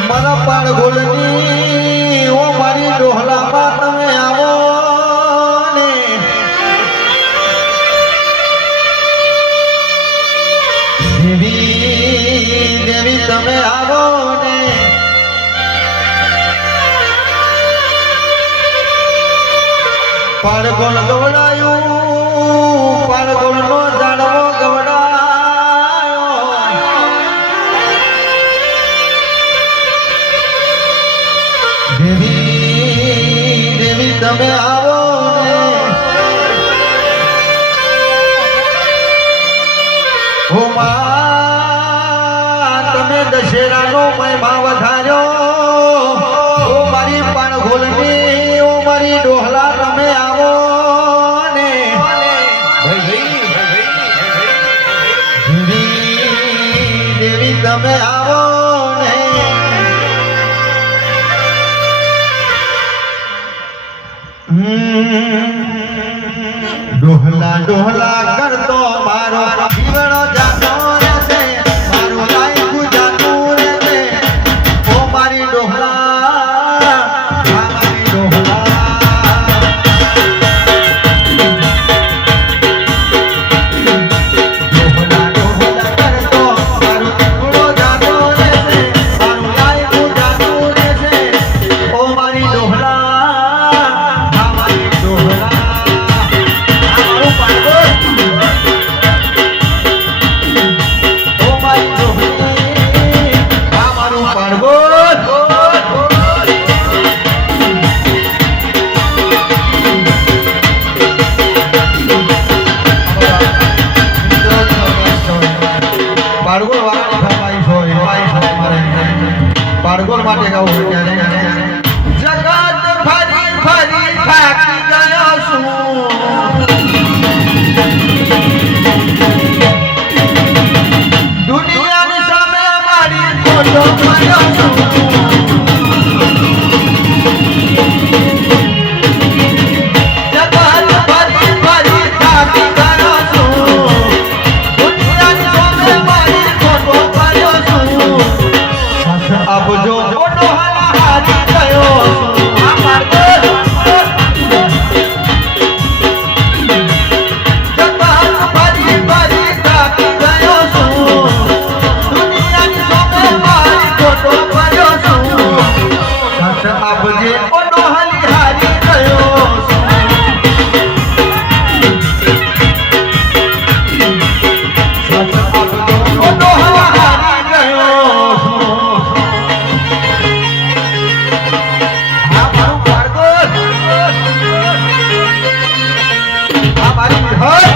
મારા પાડ ગોળની ઓ મારી ડોહલામાં તમે આવો ને. દેવી પાડગોળ ગવડાયું પાડગોળ નો જાડવો ગવડાયો. દેવી દેવી, તમે આવો ને. હો માં, તમે દશેરાનો મહિમા વધાર્યો. ઓ મારી પાણ ઘોલની ઓ મારી ડોહલા, તમે તમે આવો ને. ડોહલા ડોહલા કરતો મારો જીવડો જાતો રહેશે. મારો રહેશે. ઓ મારી ડોહલા. પાડગોળ માટે ગાવું જગત ફરી ફરી થાકી ગયો છું. દુનિયાની સામે મારી ખોટો પડ્યો છું. ખોટો હારી મારું બાળકો આ મારી હર